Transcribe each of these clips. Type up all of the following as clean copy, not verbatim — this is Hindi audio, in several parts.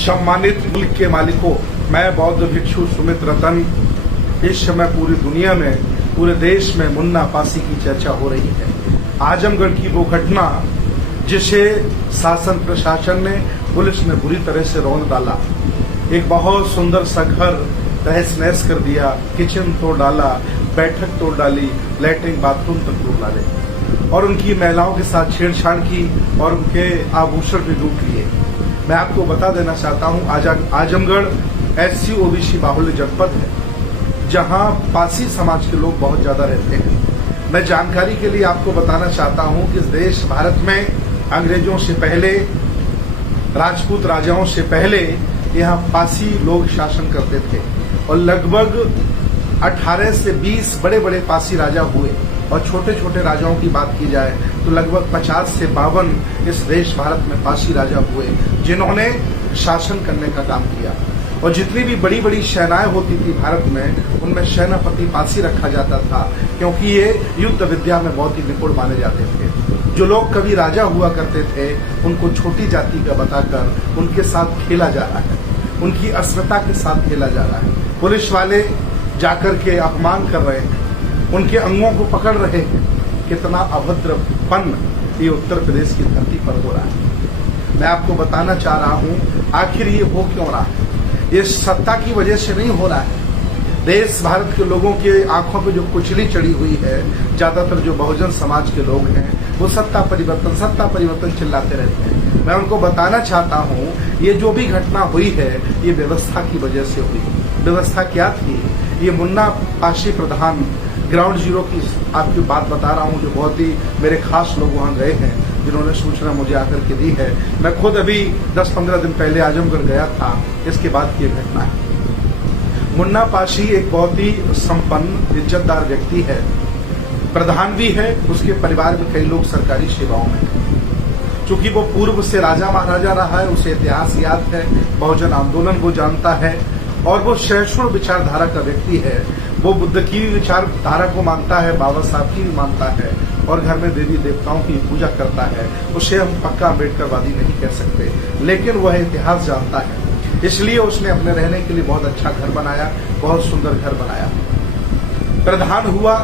सम्मानित मुल्क के मालिकों, मैं बौद्ध भिक्षु सुमित रतन। इस समय पूरी दुनिया में, पूरे देश में मुन्ना पासी की चर्चा हो रही है। आजमगढ़ की वो घटना जिसे शासन प्रशासन ने, पुलिस ने बुरी तरह से रौंद डाला। एक बहुत सुंदर सा घर तहस नहस कर दिया, किचन तोड़ डाला, बैठक तोड़ डाली, लैट्रिन बाथरूम तक तोड़ डाले और उनकी महिलाओं के साथ छेड़छाड़ की और उनके आभूषण भी लूट लिए। मैं आपको बता देना चाहता हूं, आजमगढ़ SC OBC बाहुल्य जनपद है, जहां पासी समाज के लोग बहुत ज्यादा रहते हैं। मैं जानकारी के लिए आपको बताना चाहता हूं कि इस देश भारत में अंग्रेजों से पहले, राजपूत राजाओं से पहले यहाँ पासी लोग शासन करते थे और लगभग 18 से 20 बड़े बड़े पासी राजा हुए और छोटे छोटे राजाओं की बात की जाए तो लगभग 50 से 52 इस देश भारत में पासी राजा हुए, जिन्होंने शासन करने का काम किया। और जितनी भी बड़ी बड़ी सेनाएं होती थी भारत में, उनमें सेनापति पासी रखा जाता था, क्योंकि ये युद्ध विद्या में बहुत ही निपुण माने जाते थे। जो लोग कभी राजा हुआ करते थे, उनको छोटी जाति का बताकर उनके साथ खेला जा रहा है, उनकी अस्मिता के साथ खेला जा रहा है। पुलिस वाले जाकर के अपमान कर रहे हैं, उनके अंगों को पकड़ रहे हैं। कितना अभद्रपन ये उत्तर प्रदेश की धरती पर हो रहा है। मैं आपको बताना चाह रहा हूं, आखिर ये हो क्यों रहा है? ये सत्ता की वजह से नहीं हो रहा है। देश भारत के लोगों के आंखों पे जो कुचली चढ़ी हुई है, ज्यादातर जो बहुजन समाज के लोग हैं, वो सत्ता परिवर्तन चिल्लाते रहते हैं। मैं उनको बताना चाहता हूं, ये जो भी घटना हुई है, ये व्यवस्था की वजह से हुई। व्यवस्था क्या थी? ये मुन्ना पासी प्रधान ग्राउंड जीरो की आपकी बात बता रहा हूं, जो बहुत ही मेरे खास लोग वहां गए हैं, जिन्होंने सूचना मुझे आकर के दी है। मैं खुद अभी 10-15 दिन पहले आजमगढ़ गया था, इसके बाद की घटना है। मुन्ना पासी एक बहुत ही संपन्न, इज्जतदार व्यक्ति है, प्रधान भी है। उसके परिवार में कई लोग सरकारी सेवाओं में हैं। चूंकि वो पूर्व से राजा महाराजा रहा है, उसे इतिहास याद है, बहुजन आंदोलन वो जानता है और वो सहिष्णु विचारधारा का व्यक्ति है। वो बुद्ध की विचारधारा को मानता है, बाबा साहब की भी मानता है और घर में देवी देवताओं की पूजा करता है। उसे हम पक्का अम्बेडकरवादी नहीं कह सकते, लेकिन वह इतिहास जानता है। इसलिए उसने अपने रहने के लिए बहुत अच्छा घर बनाया, बहुत सुंदर घर बनाया। प्रधान हुआ,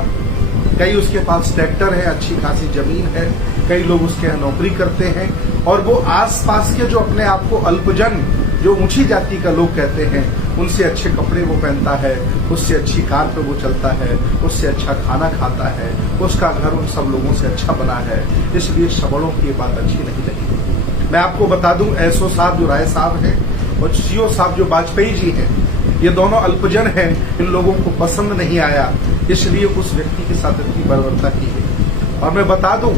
कई उसके पास ट्रैक्टर है, अच्छी खासी जमीन है, कई लोग उसके यहाँ नौकरी करते हैं और वो आसपास के जो अपने आप को अल्पजन, जो ऊंची जाति का लोग कहते हैं, उनसे अच्छे कपड़े वो पहनता है, उससे अच्छी कार पे वो चलता है, उससे अच्छा खाना खाता है, उसका घर उन सब लोगों से अच्छा बना है। इसलिए सबड़ों की ये बात अच्छी नहीं लगी। मैं आपको बता दूं, SO साहब जो राय साहब हैं और CO साहब जो वाजपेयी जी हैं, ये दोनों अल्पजन हैं। इन लोगों को पसंद नहीं आया, इसलिए उस व्यक्ति के साथ इतनी बर्बरता की है। और मैं बता दूं,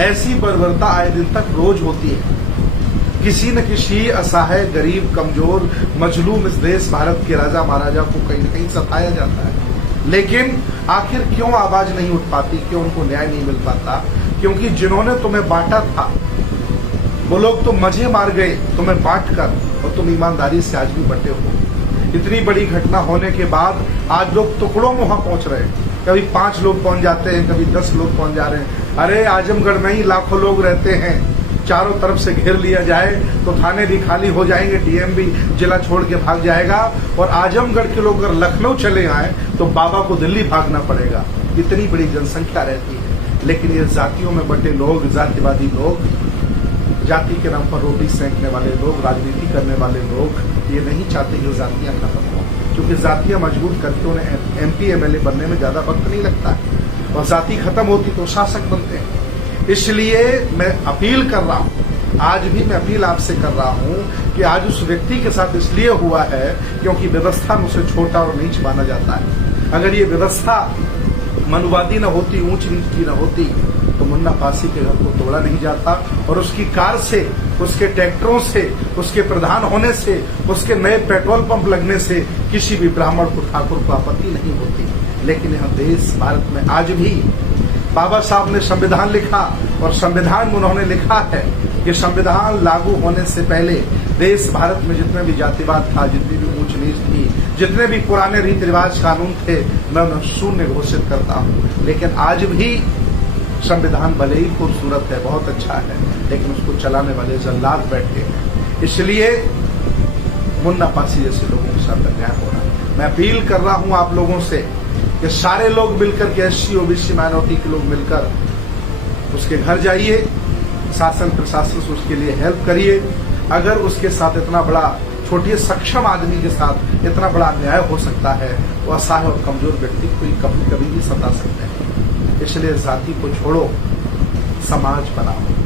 ऐसी बर्बरता आए दिन तक रोज होती है। किसी न किसी असहाय, गरीब, कमजोर, मजलूम इस देश भारत के राजा महाराजा को कहीं न कहीं सताया जाता है। लेकिन आखिर क्यों आवाज नहीं उठ पाती, क्यों उनको न्याय नहीं मिल पाता? क्योंकि जिन्होंने तुम्हें बांटा था, वो लोग तो मजे मार गए तुम्हें बांट कर, और तुम ईमानदारी से आज भी बटे हो। इतनी बड़ी घटना होने के बाद आज लोग टुकड़ों में वहां पहुंच रहे हैं। कभी 5 लोग पहुंच जाते हैं, कभी 10 लोग पहुंच जा रहे हैं। अरे आजमगढ़ में ही लाखों लोग रहते हैं, चारों तरफ से घेर लिया जाए तो थाने भी खाली हो जाएंगे, DM भी जिला छोड़ के भाग जाएगा। और आजमगढ़ के लोग अगर लखनऊ चले आए तो बाबा को दिल्ली भागना पड़ेगा। इतनी बड़ी जनसंख्या रहती है। लेकिन ये जातियों में बटे लोग, जातिवादी लोग, जाति के नाम पर रोटी सेंकने वाले लोग, राजनीति करने वाले लोग, ये नहीं चाहते कि जातियां खत्म हो, क्योंकि जातियां मजबूत करके उन्हें MP MLA बनने में ज्यादा वक्त नहीं लगता है। और जाति खत्म होती तो शासक बनते हैं। इसलिए मैं अपील कर रहा हूं, आज भी मैं अपील आपसे कर रहा हूं कि आज उस व्यक्ति के साथ इसलिए हुआ है क्योंकि व्यवस्था में उसे छोटा और नीच माना जाता है। अगर ये व्यवस्था मनुवादी न होती, ऊंच नीच की न होती, तो मुन्ना पासी के घर को तोड़ा नहीं जाता और उसकी कार से, उसके ट्रैक्टरों से, उसके प्रधान होने से, उसके नए पेट्रोल पंप लगने से किसी भी ब्राह्मण को, ठाकुर को आपत्ति नहीं होती। लेकिन यह देश भारत में आज भी बाबा साहब ने संविधान लिखा और संविधान में उन्होंने लिखा है कि संविधान लागू होने से पहले देश भारत में जितने भी जातिवाद था, जितनी भी ऊंच नीच थी, जितने भी पुराने रीति रिवाज कानून थे, मैं उन्हें शून्य घोषित करता हूं। लेकिन आज भी संविधान भले ही खूबसूरत है, बहुत अच्छा है, लेकिन उसको चलाने वाले जल्लाद बैठे हैं। इसलिए मुन्ना पासी जैसे लोगों के साथ अन्याय हो रहा है। मैं अपील कर रहा हूं आप लोगों से कि सारे लोग मिलकर के SC OBC माइनॉरिटी के लोग मिलकर उसके घर जाइए, शासन प्रशासन से उसके लिए हेल्प करिए। अगर उसके साथ इतना बड़ा छोटे सक्षम आदमी के साथ इतना बड़ा अन्याय हो सकता है तो असहाय और कमजोर व्यक्ति को कभी कभी भी सता सकते हैं। इसलिए जाति को छोड़ो, समाज बनाओ।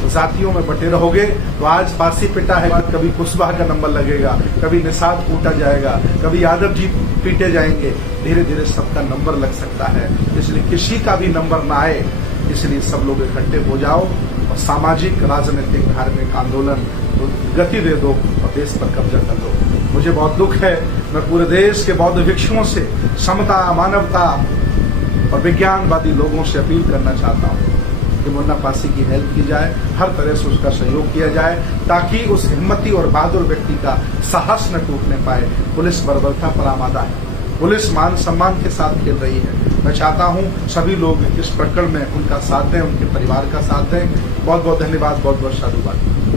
तो जातियों में बटे रहोगे तो आज फांसी पिटा है, कभी कुशवाहा का नंबर लगेगा, कभी निषाद कूटा जाएगा, कभी यादव जी पीटे जाएंगे। धीरे धीरे सबका नंबर लग सकता है, इसलिए किसी का भी नंबर ना आए, इसलिए सब लोग इकट्ठे हो जाओ और सामाजिक, राजनीतिक, धार्मिक आंदोलन गति दे दो और देश पर कब्जा कर लो। मुझे बहुत दुख है, मैं पूरे देश के बौद्ध भिक्षुओं से, समता, मानवता और विज्ञानवादी लोगों से अपील करना चाहता हूँ कि मुन्ना पासी की हेल्प की जाए, हर तरह से उसका सहयोग किया जाए ताकि उस हिम्मती और बहादुर व्यक्ति का साहस न टूटने पाए। पुलिस बर्बरता पर आमादा है, पुलिस मान सम्मान के साथ खेल रही है। मैं चाहता हूं सभी लोग इस प्रकरण में उनका साथ दें, उनके परिवार का साथ दें। बहुत बहुत धन्यवाद, बहुत बहुत साधुवाद।